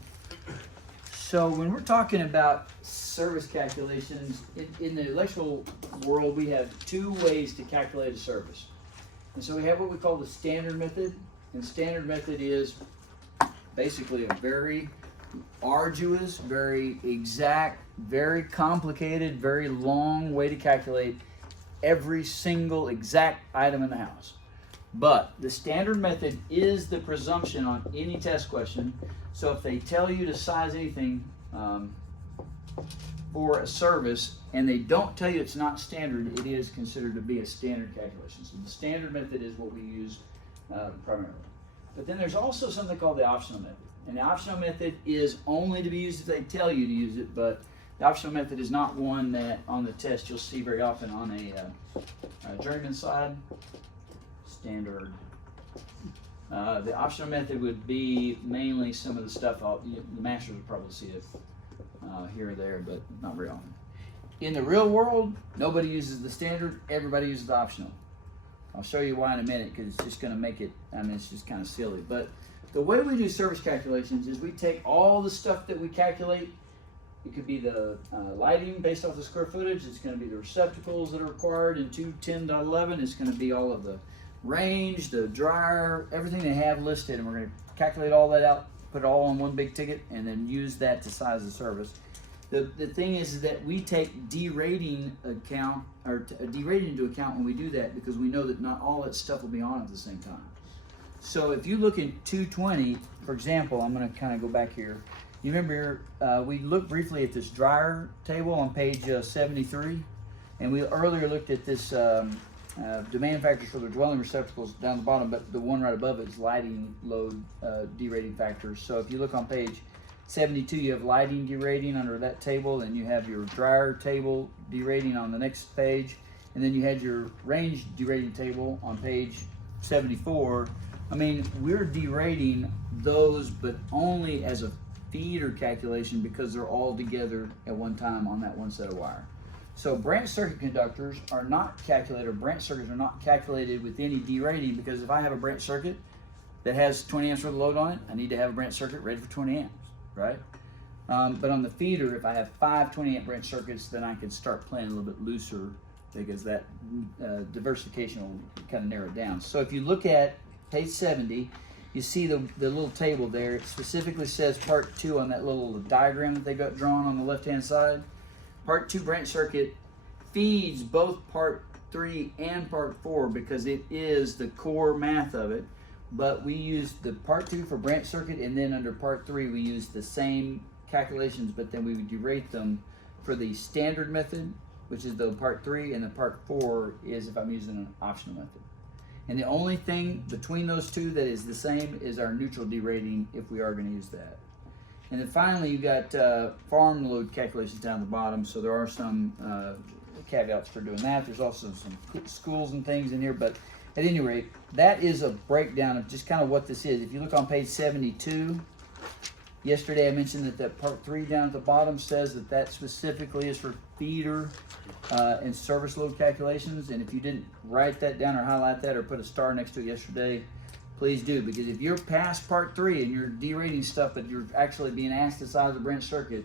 So when we're talking about service calculations, in the electrical world, we have 2 ways to calculate a service. And so we have what we call the standard method. And standard method is basically a very arduous, very exact, very complicated, very long way to calculate every single exact item in the house. But the standard method is the presumption on any test question. So if they tell you to size anything for a service and they don't tell you it's not standard, it is considered to be a standard calculation. So the standard method is what we use primarily. But then there's also something called the optional method. And the optional method is only to be used if they tell you to use it, but the optional method is not one that on the test you'll see very often on a journeyman side. Standard. The optional method would be mainly some of the stuff, the masters would probably see it here or there, but not very often. In the real world, nobody uses the standard, everybody uses the optional. I'll show you why in a minute, because it's just going to make it, I mean, it's just kind of silly. But the way we do service calculations is we take all the stuff that we calculate. It could be the lighting based off the square footage. It's going to be the receptacles that are required in 210.11. It's going to be all of the range, the dryer, everything they have listed. And we're going to calculate all that out put it all on one big ticket and then use that to size the service. The thing is that we take derating account or derating into account when we do that, because we know that not all that stuff will be on at the same time. So if you look in 220, for example, I'm going to kind of go back here. You remember we looked briefly at this dryer table on page 73, and we earlier looked at this demand factors for the dwelling receptacles down the bottom, but the one right above it is lighting load derating factors. So if you look on page 72, you have lighting derating under that table, and you have your dryer table derating on the next page, and then you had your range derating table on page 74. I mean, we're derating those, but only as a feeder calculation because they're all together at one time on that one set of wire. So branch circuit conductors are not calculated, or branch circuits are not calculated with any derating, because if I have a branch circuit that has 20 amps worth of load on it, I need to have a branch circuit ready for 20 amps, right? But on the feeder, if I have 5 20 amp branch circuits, then I can start playing a little bit looser, because that diversification will kind of narrow it down. So if you look at page 70, you see the little table there. It specifically says part 2 on that little diagram that they got drawn on the left-hand side. Part 2 branch circuit feeds both part 3 and part 4 because it is the core math of it. But we use the part 2 for branch circuit, and then under part 3 we use the same calculations, but then we would derate them for the standard method, which is the part 3, and the part 4 is if I'm using an optional method. And the only thing between those two that is the same is our neutral derating, if we are going to use that. And then finally, you got farm load calculations down the bottom. So there are some caveats for doing that. There's also some schools and things in here. But at any rate, that is a breakdown of just kind of what this is. If you look on page 72, yesterday I mentioned that part 3 down at the bottom says that that specifically is for feeder and service load calculations. And if you didn't write that down or highlight that or put a star next to it yesterday, please do, because if you're past part 3 and you're derating stuff, but you're actually being asked to size a branch circuit,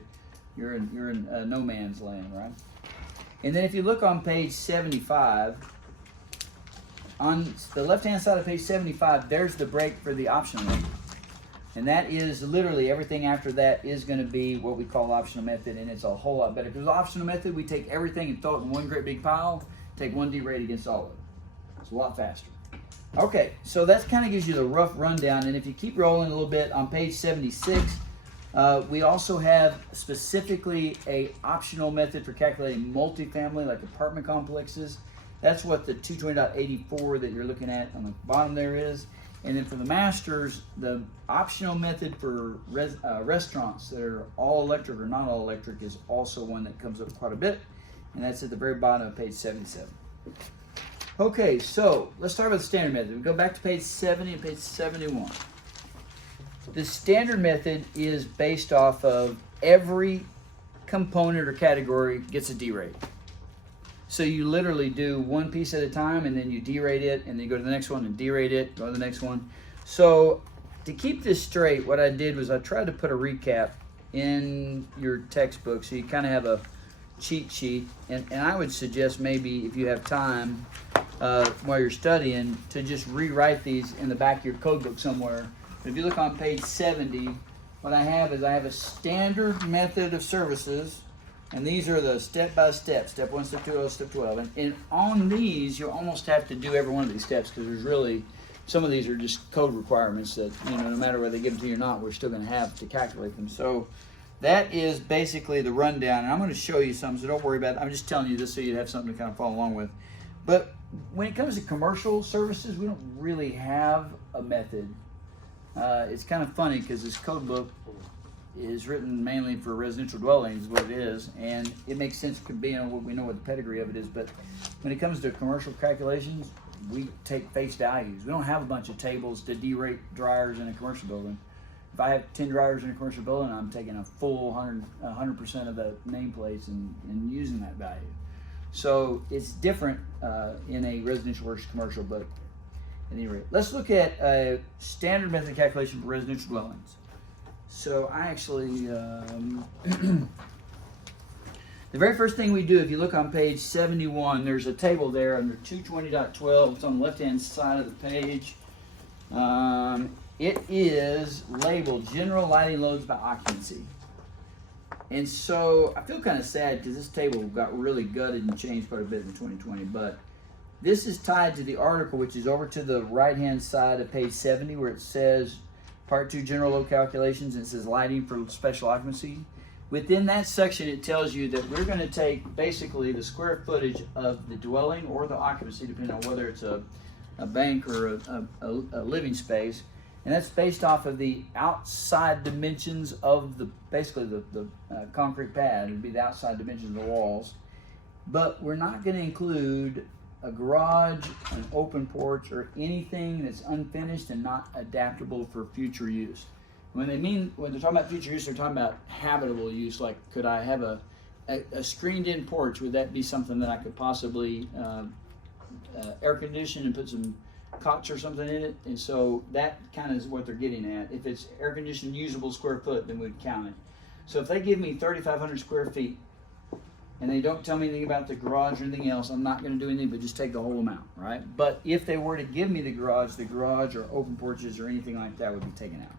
you're in no man's land, right? And then if you look on page 75, on the left-hand side of page 75, there's the break for the optional method. And that is literally everything after that is going to be what we call optional method, and it's a whole lot better. Because optional method, we take everything and throw it in one great big pile, take one derate against all of it. It's a lot faster. Okay, so that kind of gives you the rough rundown, and if you keep rolling a little bit, on page 76, we also have specifically a optional method for calculating multifamily, like apartment complexes. That's what the 220.84 that you're looking at on the bottom there is. And then for the masters, the optional method for restaurants that are all electric or not all electric is also one that comes up quite a bit, and that's at the very bottom of page 77. Okay, so let's start with the standard method. We go back to page 70 and page 71. The standard method is based off of every component or category gets a derate. So you literally do one piece at a time, and then you derate it, and then you go to the next one and derate it, go to the next one. So to keep this straight, what I did was I tried to put a recap in your textbook so you kind of have a cheat sheet. And I would suggest maybe if you have time while you're studying to just rewrite these in the back of your code book somewhere. But if you look on page 70, what I have is I have a standard method of services. And these are the step-by-step, step 1, step 2, step 12. And on these, you almost have to do every one of these steps, because there's really, some of these are just code requirements that, you know, no matter whether they give them to you or not, we're still going to have to calculate them. So that is basically the rundown. And I'm going to show you some, so don't worry about it. I'm just telling you this so you have something to kind of follow along with. But when it comes to commercial services, we don't really have a method. It's kind of funny because this code book is written mainly for residential dwellings, is what it is, and it makes sense being what we know what the pedigree of it is. But when it comes to commercial calculations, we take face values. We don't have a bunch of tables to derate dryers in a commercial building. If I have 10 dryers in a commercial building, I'm taking a full 100% of the nameplates and using that value. So it's different in a residential versus commercial, but at any rate, let's look at a standard method calculation for residential dwellings. So I actually, the very first thing we do, if you look on page 71, there's a table there under 220.12. It's on the left-hand side of the page. it is labeled general lighting loads by occupancy. And so I feel kind of sad because this table got really gutted and changed quite a bit in 2020, but this is tied to the article, which is over to the right-hand side of page 70, where it says Part 2 General Load Calculations, and it says lighting for special occupancy. Within that section, it tells you that we're going to take basically the square footage of the dwelling or the occupancy, depending on whether it's a bank or a living space, and that's based off of the outside dimensions of the concrete pad. It would be the outside dimensions of the walls, but we're not going to include a garage, an open porch, or anything that's unfinished and not adaptable for future use. When they're talking about future use, they're talking about habitable use. Like, could I have a screened-in porch? Would that be something that I could possibly air condition and put some cots or something in it? And so that kind of is what they're getting at. If it's air conditioned usable square foot, then we'd count it. So if they give me 3,500 square feet and they don't tell me anything about the garage or anything else, I'm not going to do anything but just take the whole amount, right? But if they were to give me the garage or open porches or anything like that would be taken out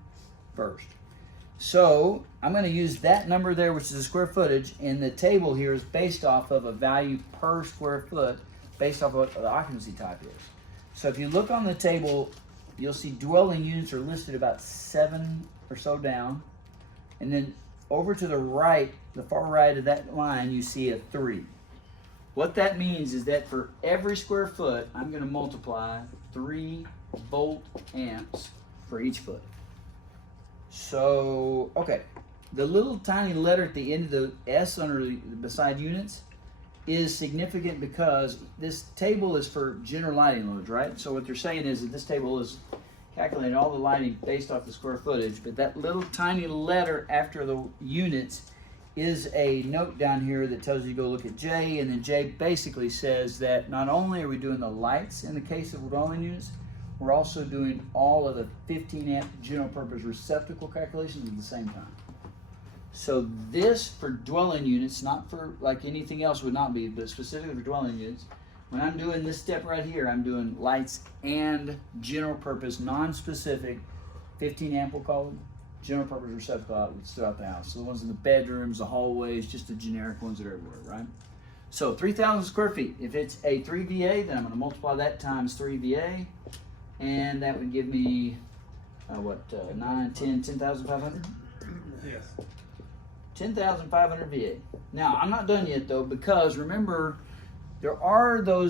first. So I'm going to use that number there, which is the square footage, and the table here is based off of a value per square foot based off of what the occupancy type is. So if you look on the table, you'll see dwelling units are listed about 7 or so down, and then over to the right, the far right of that line, you see a 3. What that means is that for every square foot, I'm going to multiply 3 volt amps for each foot. So, okay, the little tiny letter at the end of the S under beside units is significant because this table is for general lighting loads, right? So what they're saying is that this table is calculating all the lighting based off the square footage, but that little tiny letter after the units is a note down here that tells you to go look at J, and then J basically says that not only are we doing the lights in the case of dwelling units, we're also doing all of the 15 amp general purpose receptacle calculations at the same time. So this for dwelling units, not for like anything else would not be, but specifically for dwelling units, when I'm doing this step right here, I'm doing lights and general purpose, non-specific, 15 amp we'll call them, general purpose receptacle outlets throughout the house. So the ones in the bedrooms, the hallways, just the generic ones that are everywhere, right? So 3,000 square feet. If it's a 3 VA, then I'm going to multiply that times 3 VA, and that would give me 10,500? Yes. 10,500 VA. Now, I'm not done yet though, because remember, there are those